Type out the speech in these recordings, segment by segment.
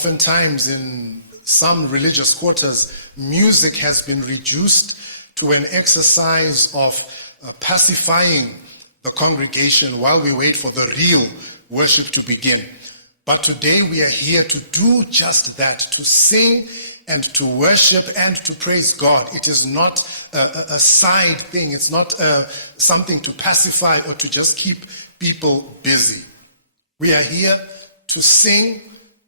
Oftentimes in some religious quarters, music has been reduced to an exercise of pacifying the congregation while we wait for the real worship to begin. But today we are here to do just that, to sing and to worship and to praise God. It is not a side thing. It's not something to pacify or to just keep people busy. We are here to sing,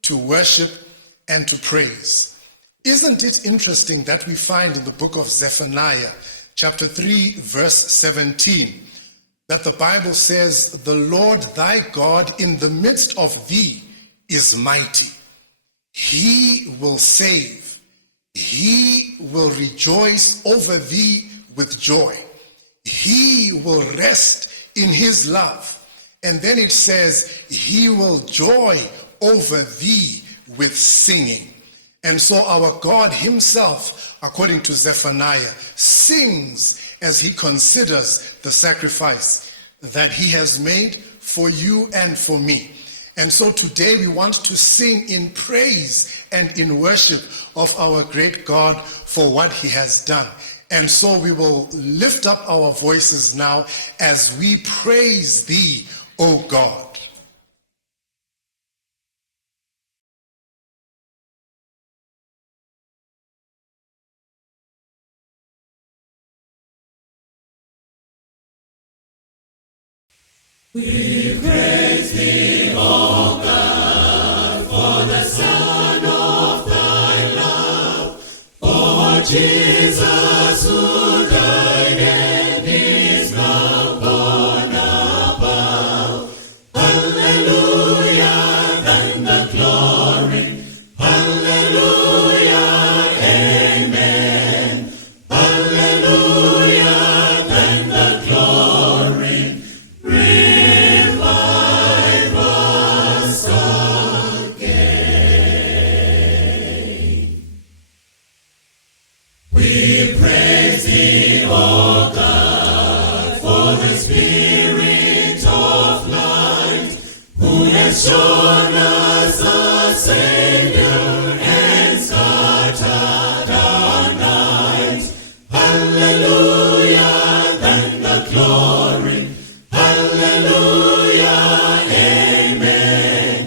to worship, and to praise. Isn't it interesting that we find in the book of Zephaniah, chapter 3, verse 17, that the Bible says, "The Lord thy God in the midst of thee is mighty. He will save. He will rejoice over thee with joy. He will rest in his love." And then it says, "He will joy over thee with singing." And so our God himself, according to Zephaniah, sings as he considers the sacrifice that he has made for you and for me. And so today we want to sing in praise and in worship of our great God for what he has done. And so we will lift up our voices now as we praise thee, O God. We praise thee, O God, for the Son of thy love, for Jesus who died and is now born above. Hallelujah, then the glory. Hallelujah, amen. Hallelujah, then the glory. We praise thee, O God, for the Spirit of light, who has shown us a Savior and scattered our night. Hallelujah, then the glory. Hallelujah, amen.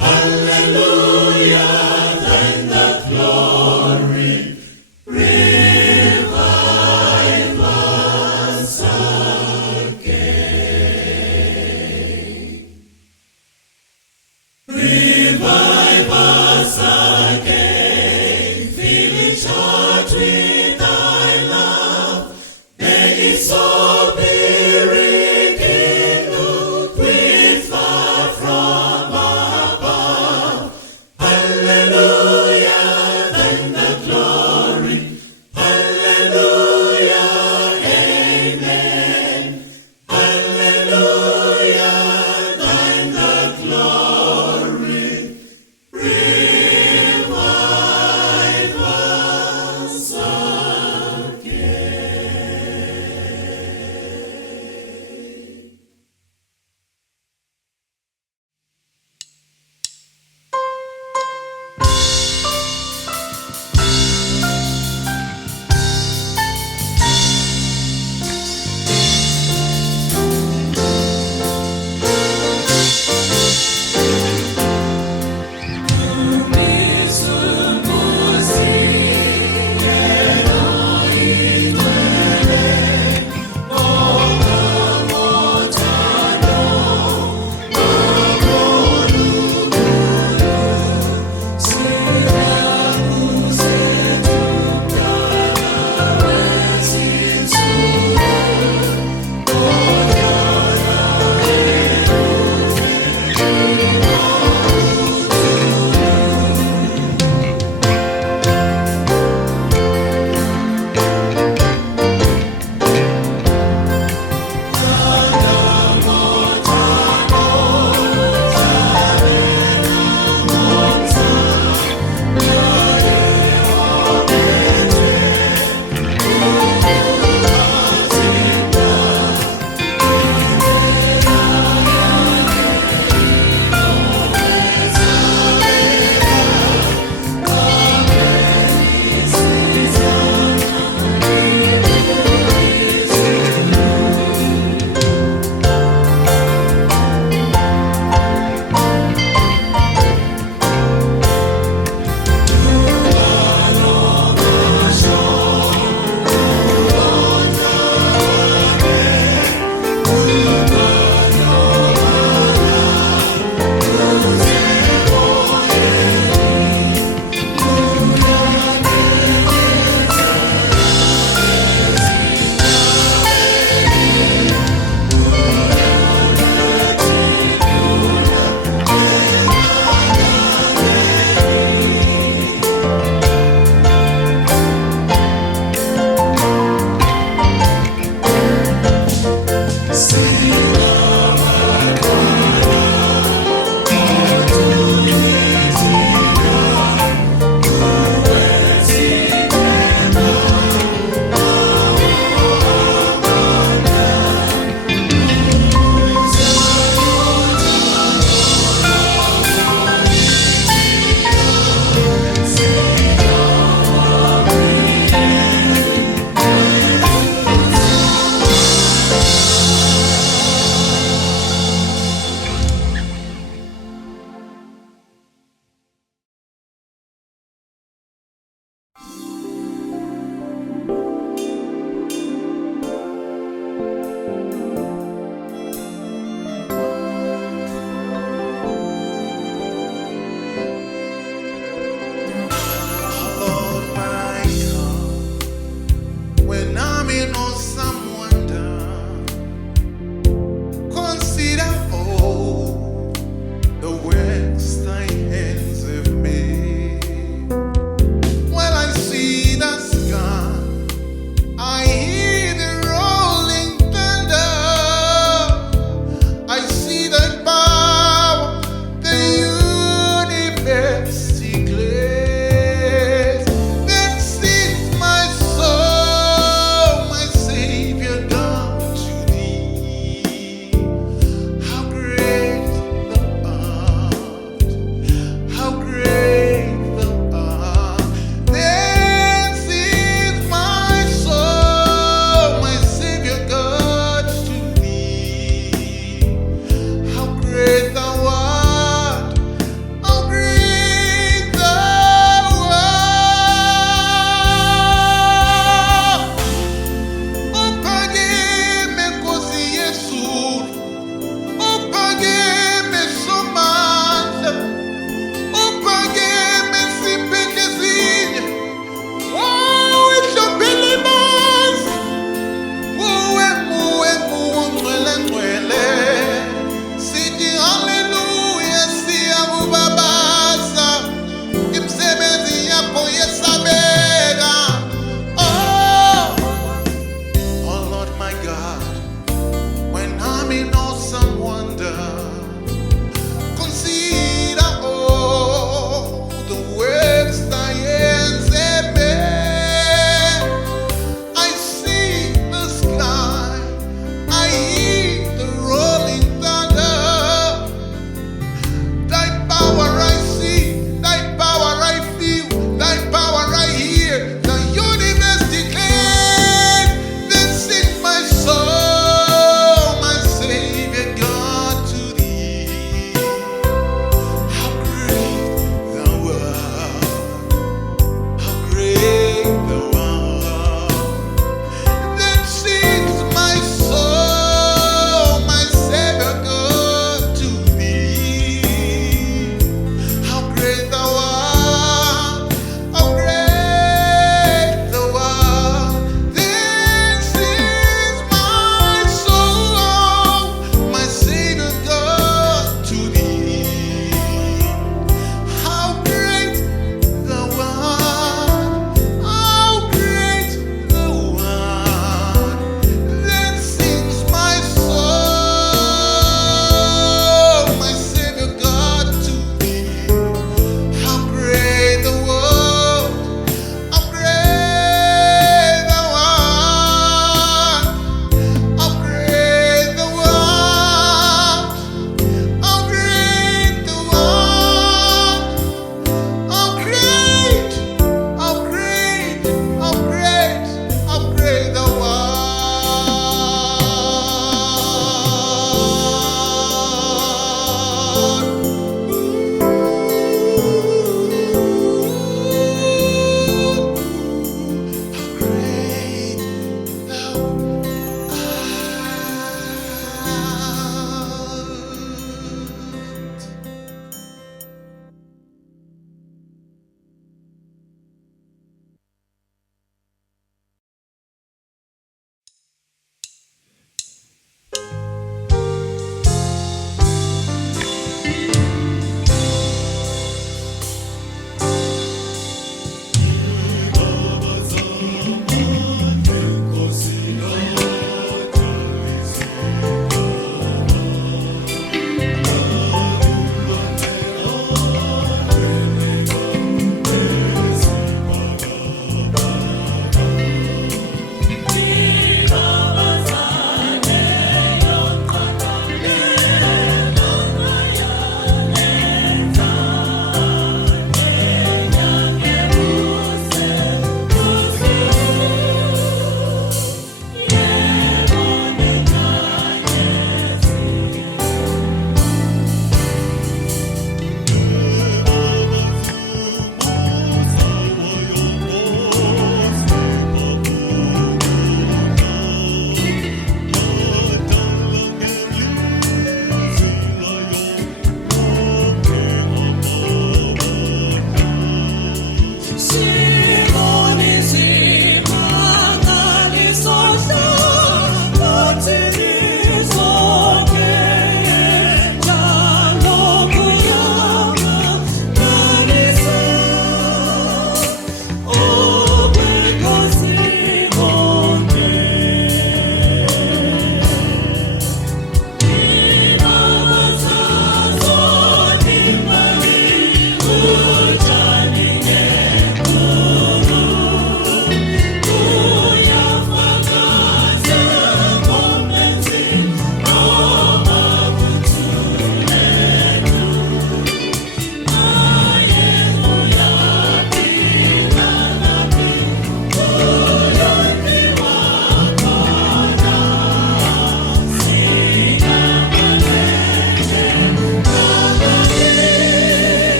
Hallelujah, then the glory. Revive us again. Revive us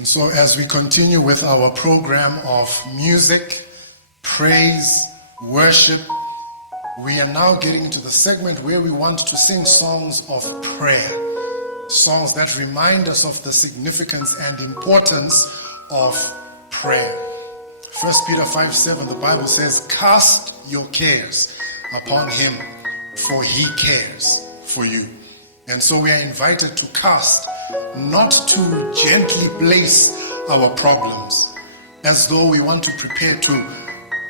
And so as we continue with our program of music, praise, worship, we are now getting into the segment where we want to sing songs of prayer, songs that remind us of the significance and importance of prayer. 1 Peter 5:7, the Bible says, cast your cares upon him, for he cares for you. And so we are invited to cast, not to gently place our problems as though we want to prepare to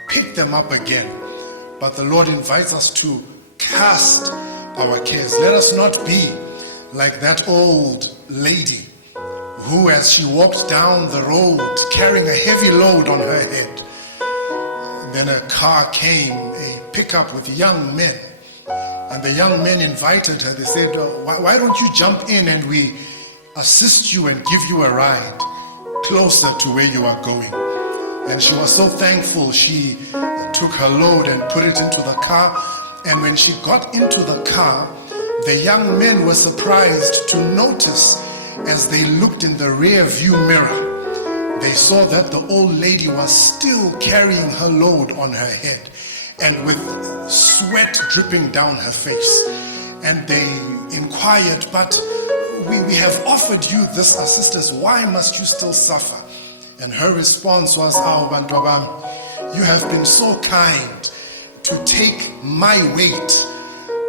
pick them up again. But the Lord invites us to cast our cares. Let us not be like that old lady who, as she walked down the road carrying a heavy load on her head, then a car came, a pickup with young men. And the young men invited her. They said, why don't you jump in and we assist you and give you a ride closer to where you are going? And she was so thankful. She took her load and put it into the car. And when she got into the car, the young men were surprised to notice, as they looked in the rear view mirror, they saw that the old lady was still carrying her load on her head and with sweat dripping down her face. And they inquired, but we have offered you this assistance. Why must you still suffer? And her response was, bantu bami, you have been so kind to take my weight.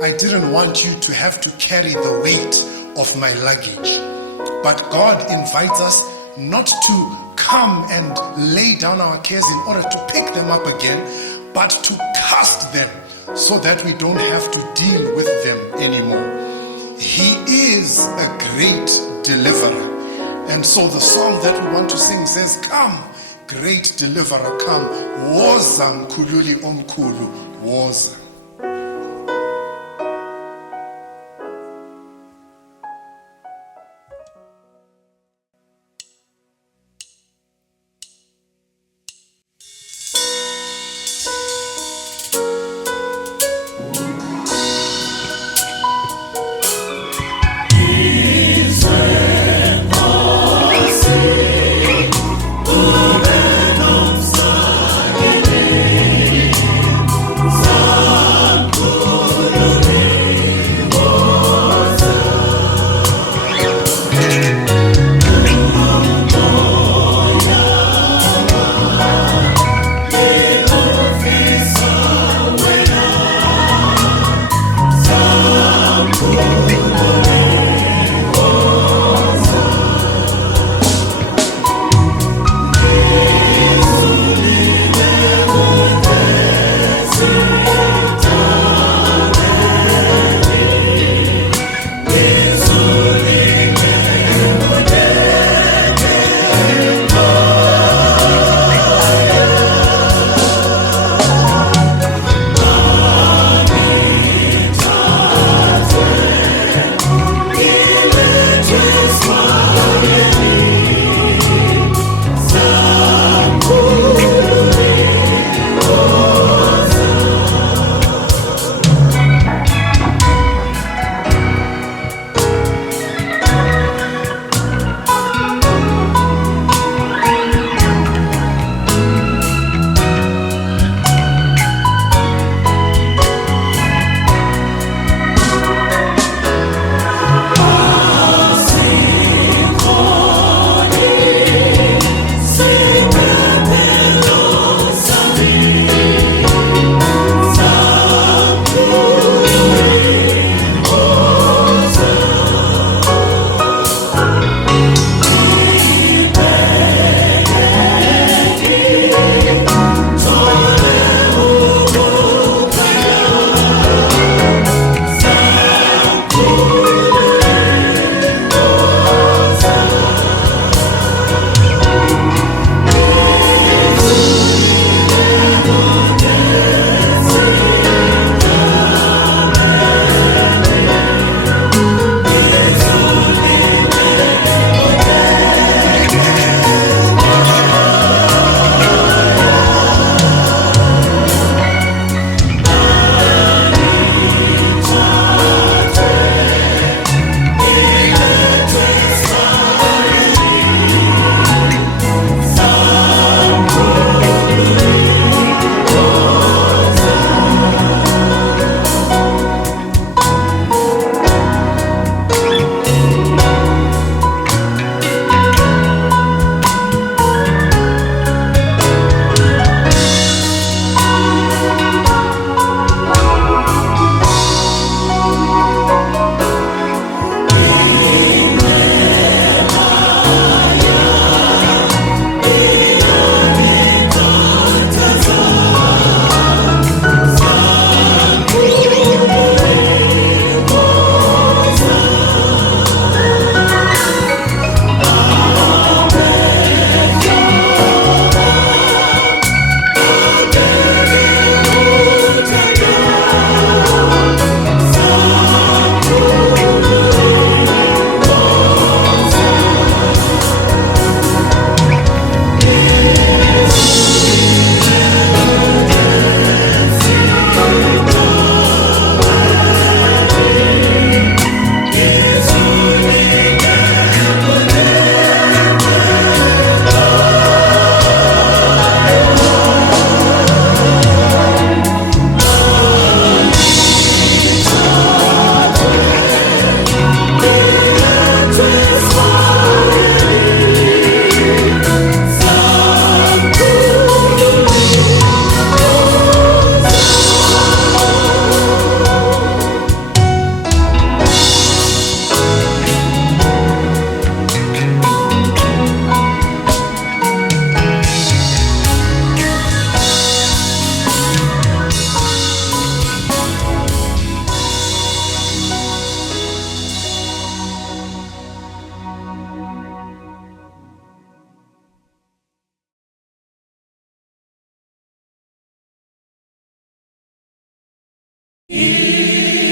I didn't want you to have to carry the weight of my luggage. But God invites us not to come and lay down our cares in order to pick them up again, but to cast them so that we don't have to deal with them anymore. He is a great deliverer. And so the song that we want to sing says, come, great deliverer, come. Woza Mkhululi, omkhulu, woza. Sa Ukulanda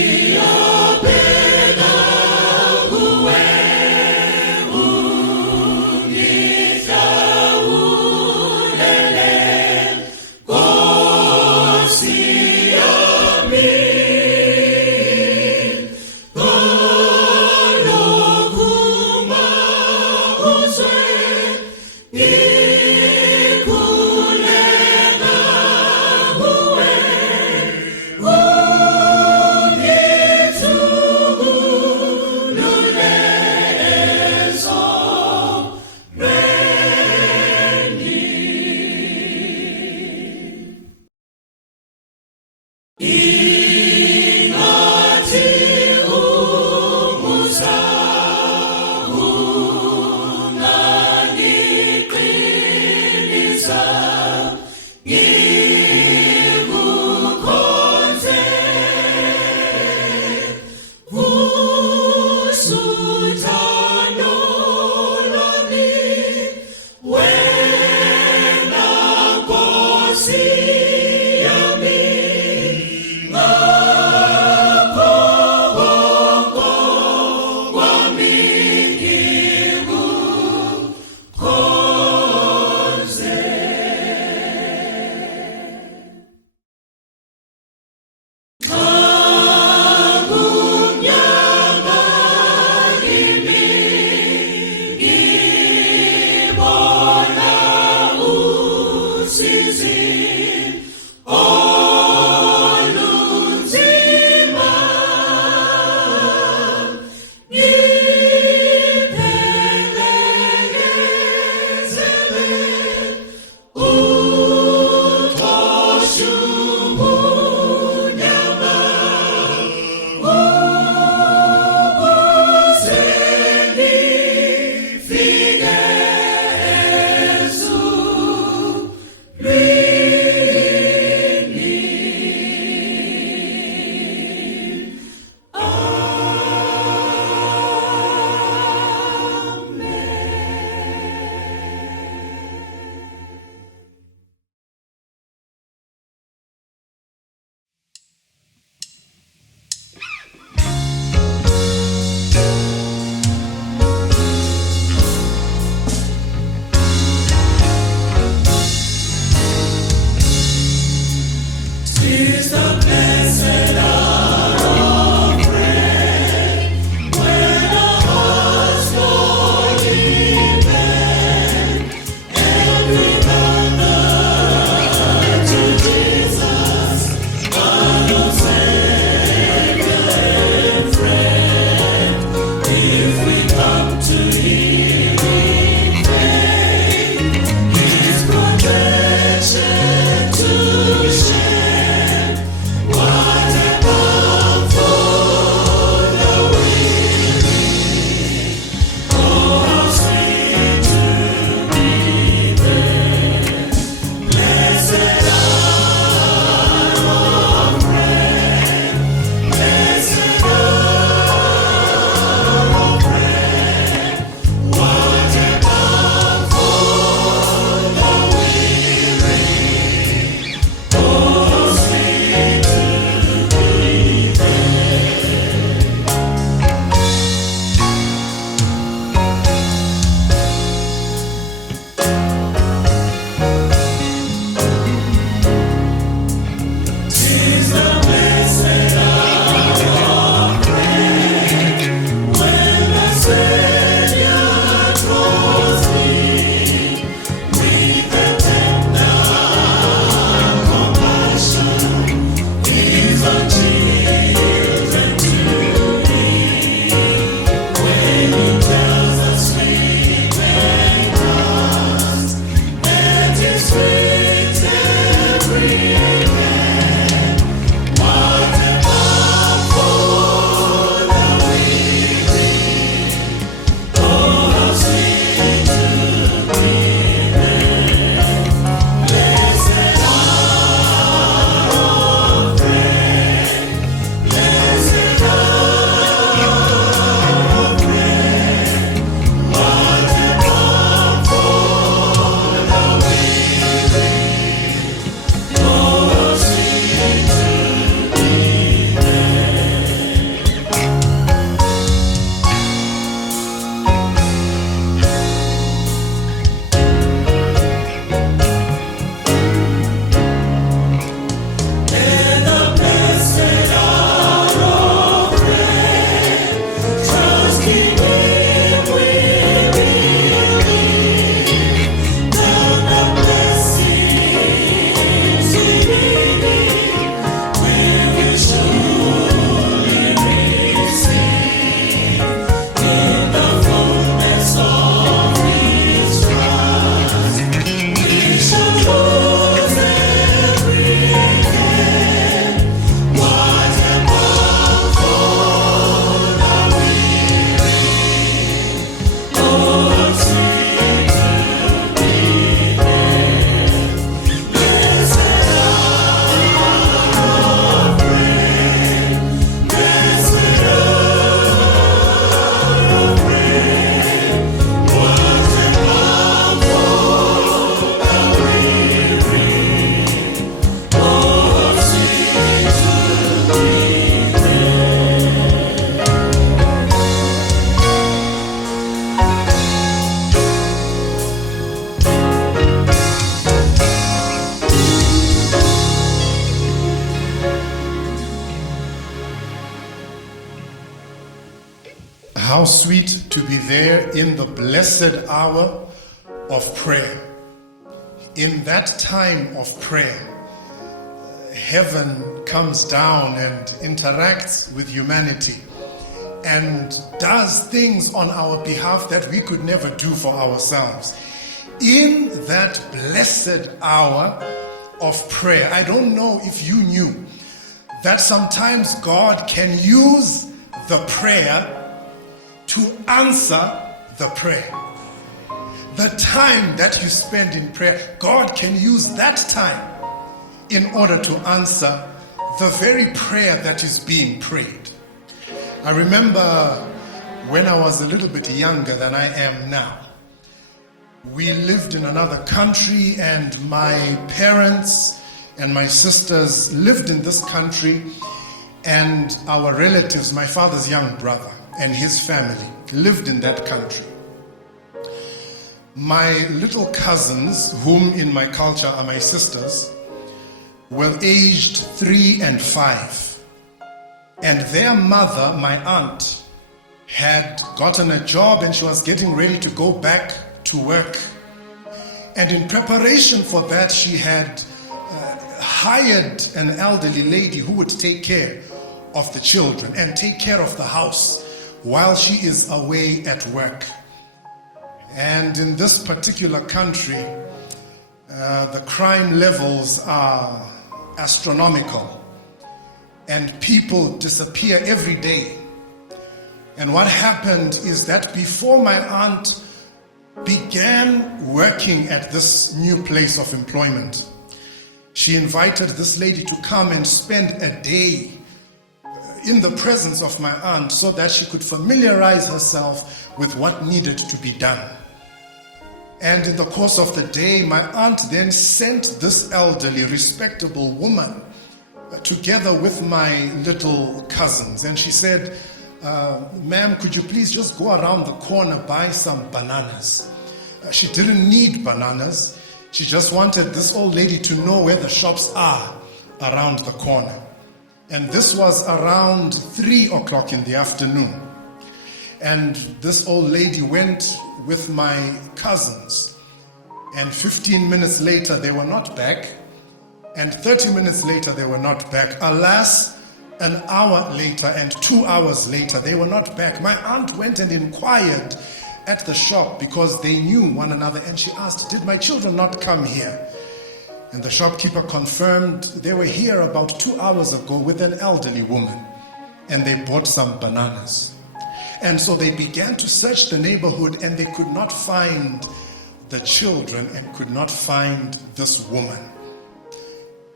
How sweet to be there in the blessed hour of prayer. In that time of prayer, heaven comes down and interacts with humanity and does things on our behalf that we could never do for ourselves. In that blessed hour of prayer, I don't know if you knew that sometimes God can use the prayer to answer the prayer. The time that you spend in prayer, God can use that time in order to answer the very prayer that is being prayed. I remember when I was a little bit younger than I am now. We lived in another country, and my parents and my sisters lived in this country, and our relatives, my father's young brother and his family, lived in that country. My little cousins, whom in my culture are my sisters, were aged 3 and 5. And their mother, my aunt, had gotten a job and she was getting ready to go back to work. And in preparation for that, she had hired an elderly lady who would take care of the children and take care of the house while she is away at work. And in this particular country, the crime levels are astronomical, and people disappear every day. And what happened is that before my aunt began working at this new place of employment, she invited this lady to come and spend a day in the presence of my aunt so that she could familiarize herself with what needed to be done. And in the course of the day, my aunt then sent this elderly, respectable woman together with my little cousins. And she said, ma'am, could you please just go around the corner, buy some bananas? She didn't need bananas. She just wanted this old lady to know where the shops are around the corner. And this was around 3 o'clock in the afternoon. And this old lady went with my cousins. And 15 minutes later, they were not back. And 30 minutes later, they were not back. Alas, an hour later and 2 hours later, they were not back. My aunt went and inquired at the shop because they knew one another. And she asked, did my children not come here? And the shopkeeper confirmed they were here about 2 hours ago with an elderly woman. And they bought some bananas. And so they began to search the neighborhood, and they could not find the children and could not find this woman.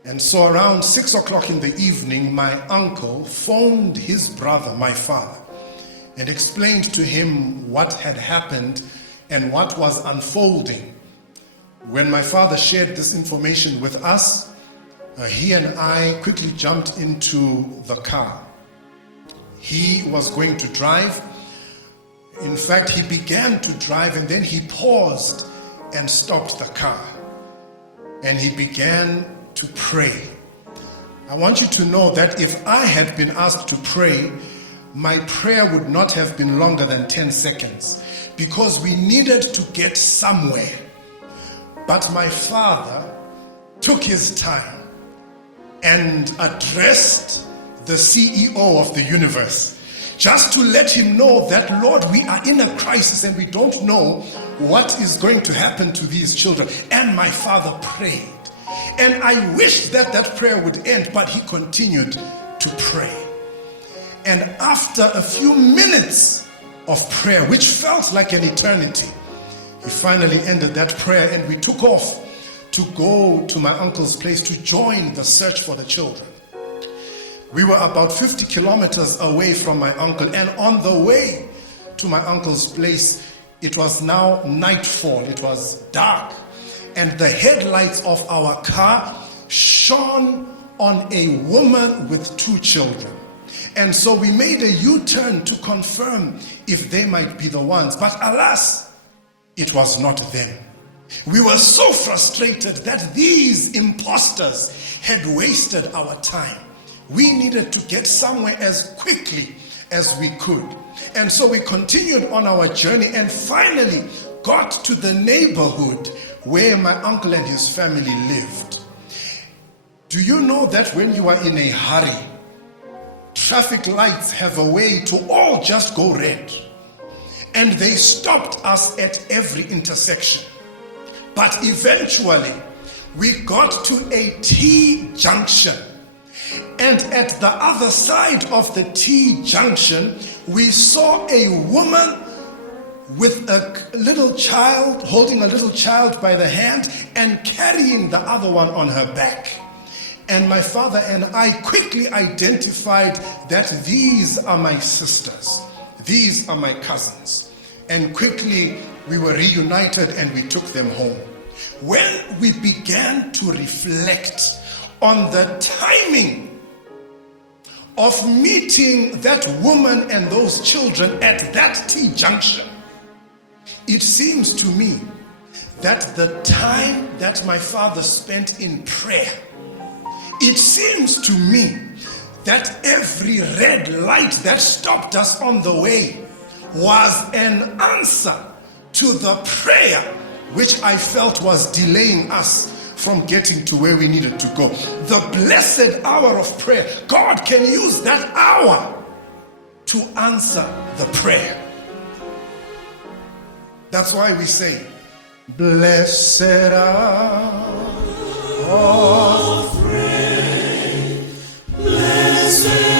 And so around 6 o'clock in the evening, my uncle phoned his brother, my father, and explained to him what had happened and what was unfolding. When my father shared this information with us, he and I quickly jumped into the car. He was going to drive. In fact, he began to drive, and then he paused and stopped the car. And he began to pray. I want you to know that if I had been asked to pray, my prayer would not have been longer than 10 seconds because we needed to get somewhere. But my father took his time and addressed the CEO of the universe just to let him know that, Lord, we are in a crisis and we don't know what is going to happen to these children. And my father prayed. And I wished that that prayer would end, but he continued to pray. And after a few minutes of prayer, which felt like an eternity, he finally ended that prayer, and we took off to go to my uncle's place to join the search for the children. We were about 50 kilometers away from my uncle, and on the way to my uncle's place, it was now nightfall. It was dark, and the headlights of our car shone on a woman with 2 children. And so we made a U-turn to confirm if they might be the ones. But alas, it was not them. We were so frustrated that these imposters had wasted our time. We needed to get somewhere as quickly as we could. And so we continued on our journey and finally got to the neighborhood where my uncle and his family lived. Do you know that when you are in a hurry, traffic lights have a way to all just go red? And they stopped us at every intersection. But eventually, we got to a T-junction. And at the other side of the T-junction, we saw a woman with a little child, holding a little child by the hand and carrying the other one on her back. And my father and I quickly identified that these are my sisters. These are my cousins. And quickly we were reunited and we took them home. When we began to reflect on the timing of meeting that woman and those children at that T-junction, it seems to me that the time that my father spent in prayer, it seems to me that every red light that stopped us on the way was an answer to the prayer which I felt was delaying us from getting to where we needed to go. The blessed hour of prayer. God can use that hour to answer the prayer. That's why we say, blessed hour of prayer, blessed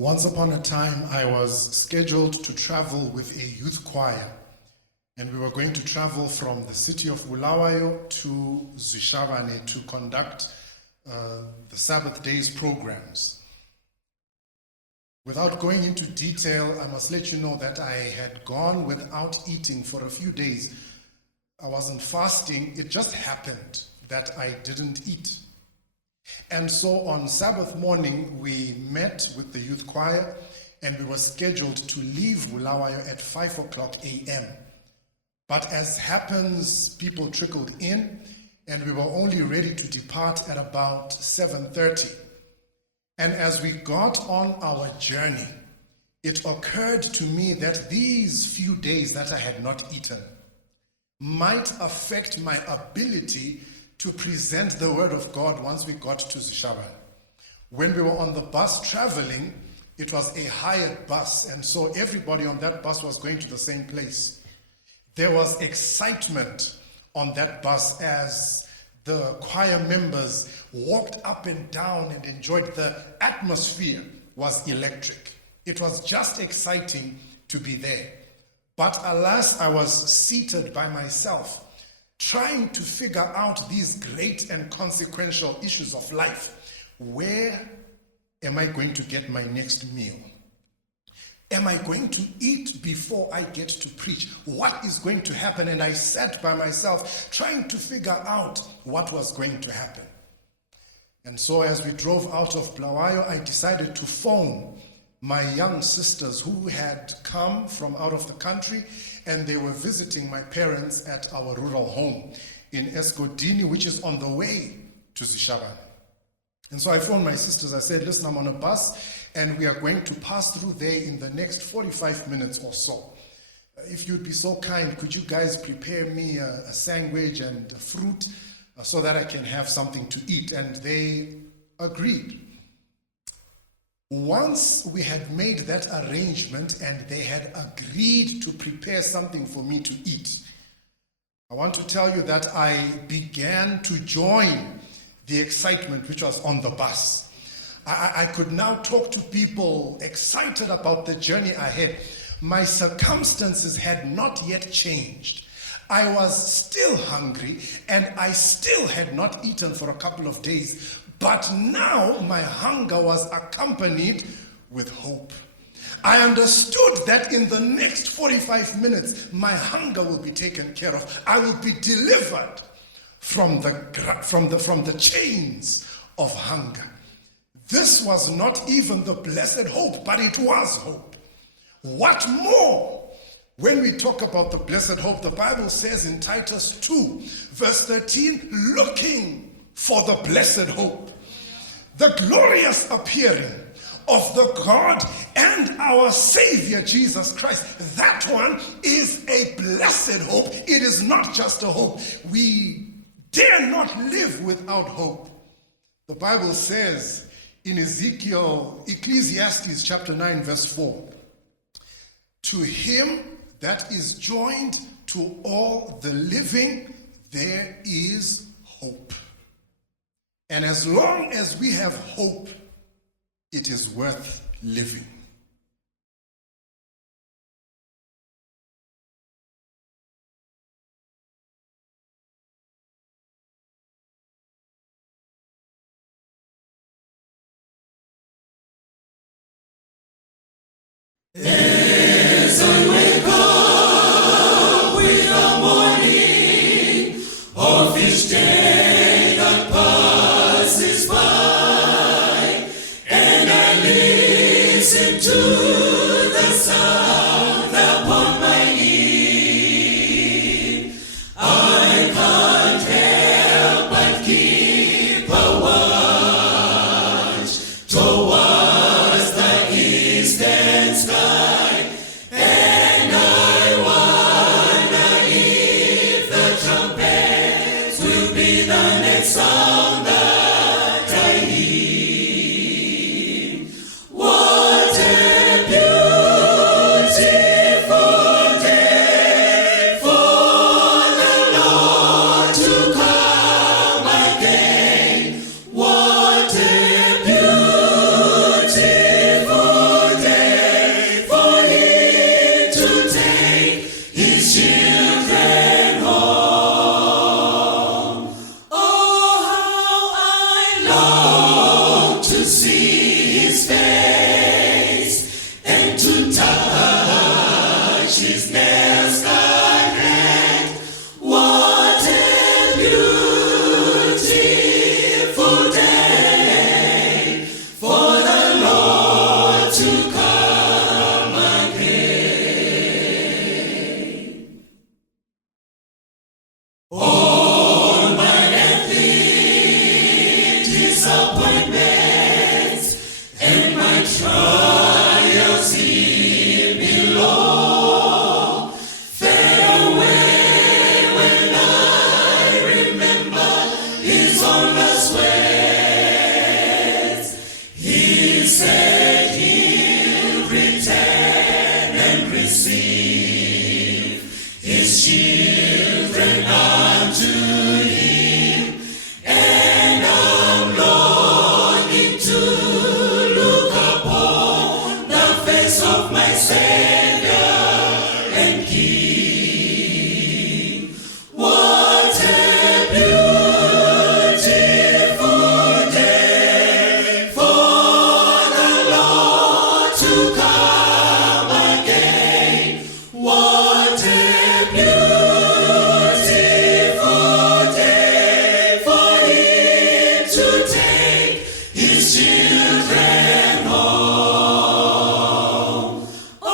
Once upon a time, I was scheduled to travel with a youth choir, and we were going to travel from the city of Bulawayo to Zwishavane to conduct the Sabbath days programs. Without going into detail, I must let you know that I had gone without eating for a few days. I wasn't fasting, it just happened that I didn't eat. And so on Sabbath morning, we met with the youth choir, and we were scheduled to leave Bulawayo at 5 o'clock a.m. But as happens, people trickled in, and we were only ready to depart at about 7:30. And as we got on our journey, it occurred to me that these few days that I had not eaten might affect my ability to present the word of God once we got to Zishaban. When we were on the bus traveling, it was a hired bus, and so everybody on that bus was going to the same place. There was excitement on that bus as the choir members walked up and down and enjoyed. The atmosphere was electric. It was just exciting to be there. But alas, I was seated by myself, trying to figure out these great and consequential issues of life. Where am I going to get my next meal? Am I going to eat before I get to preach? What is going to happen? And I sat by myself trying to figure out what was going to happen. And so as we drove out of Bulawayo, I decided to phone my young sisters who had come from out of the country, and they were visiting my parents at our rural home in Esgodini, which is on the way to Zishaban. And so I phoned my sisters. I said, listen, I'm on a bus, and we are going to pass through there in the next 45 minutes or so. If you'd be so kind, could you guys prepare me a sandwich and a fruit so that I can have something to eat? And they agreed. Once we had made that arrangement and they had agreed to prepare something for me to eat, I want to tell you that I began to join the excitement which was on the bus. I could now talk to people excited about the journey ahead. My circumstances had not yet changed. I was still hungry and I still had not eaten for a couple of days. But now my hunger was accompanied with hope. I understood that in the next 45 minutes, my hunger will be taken care of. I will be delivered from the chains of hunger. This was not even the blessed hope, but it was hope. What more? When we talk about the blessed hope, the Bible says in Titus 2, verse 13, looking for the blessed hope, the glorious appearing of the God and our Savior Jesus Christ. That one is a blessed hope. It is not just a hope. We dare not live without hope. The Bible says in Ecclesiastes chapter 9 verse 4, to him that is joined to all the living, there is hope. And as long as we have hope, it is worth living. As I wake up with the morning of each day that passes by, and I listen to the sound upon my ear, I can't help but keep a watch towards the eastern sky. And I wonder if the trumpets will be the next sound that I hear. What a disappointments and my trials here below fade away when I remember His honest words. He said He'll return and receive His children unto Him, and I'm longing to look upon the face of my Savior and King. What a beautiful day for the Lord to come again. What a beautiful day for Him to take His children home. Oh,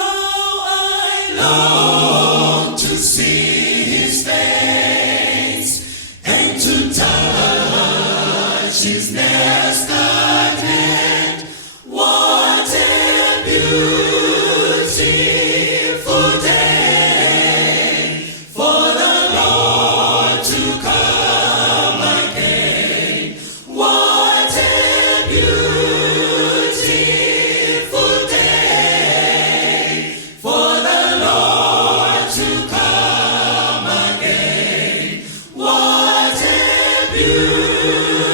how I long to see His face and to touch His nail-scarred hand. What a beautiful day for the Lord to come again. What a beautiful day for the Lord to come again. What a beautiful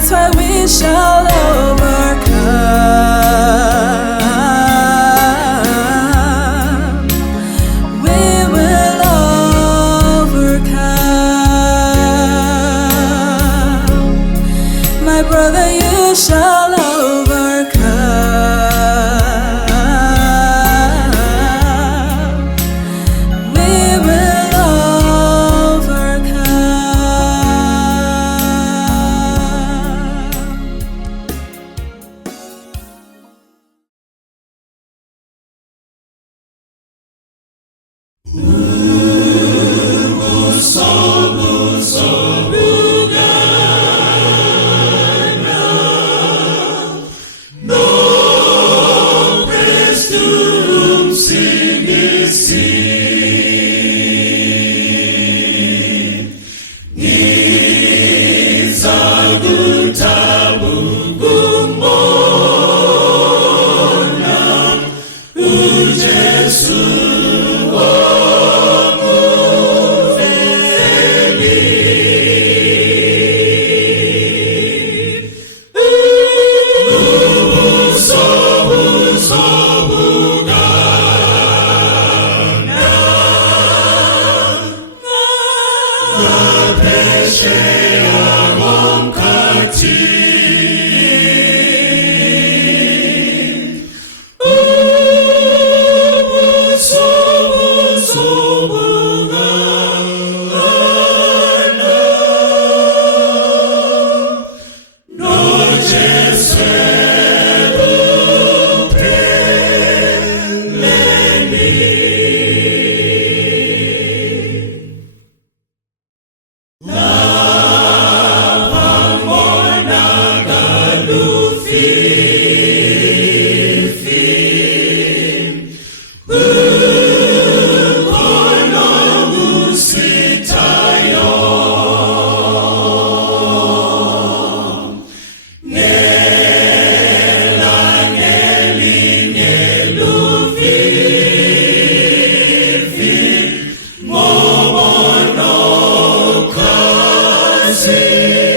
That's why we shall overcome. We will overcome. My brother, you shall overcome. We will See